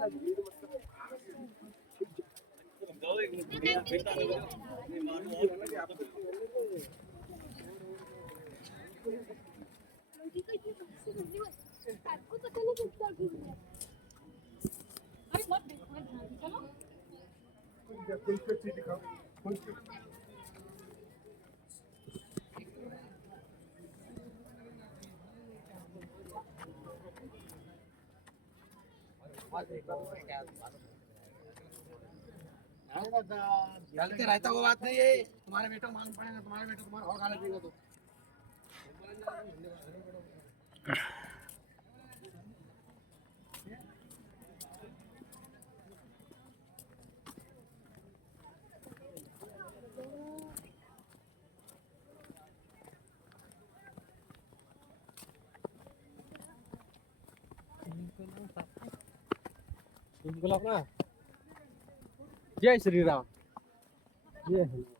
I'm not going do गलती रहता वो बात नहीं है तुम्हारे बेटा मांग पड़ेगा तुम्हारे बेटा तुम्हारा और गाला देगा तो ना जय श्री राम जय हनुमान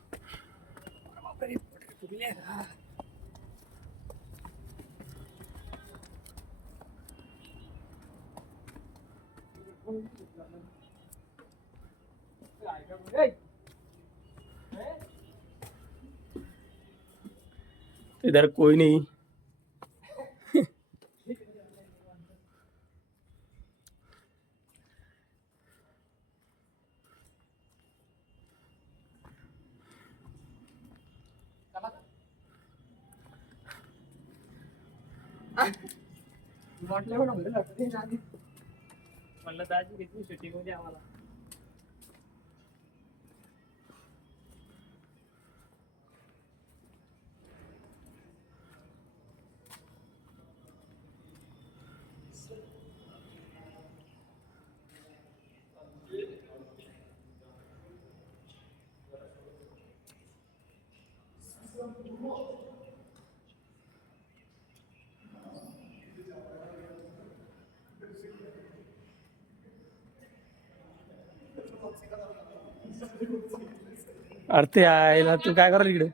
इधर कोई नहीं। म्हणलं दाजी किती शूटिंग मध्ये आम्हाला अरे ते आहे ना तू काय करा इकडे?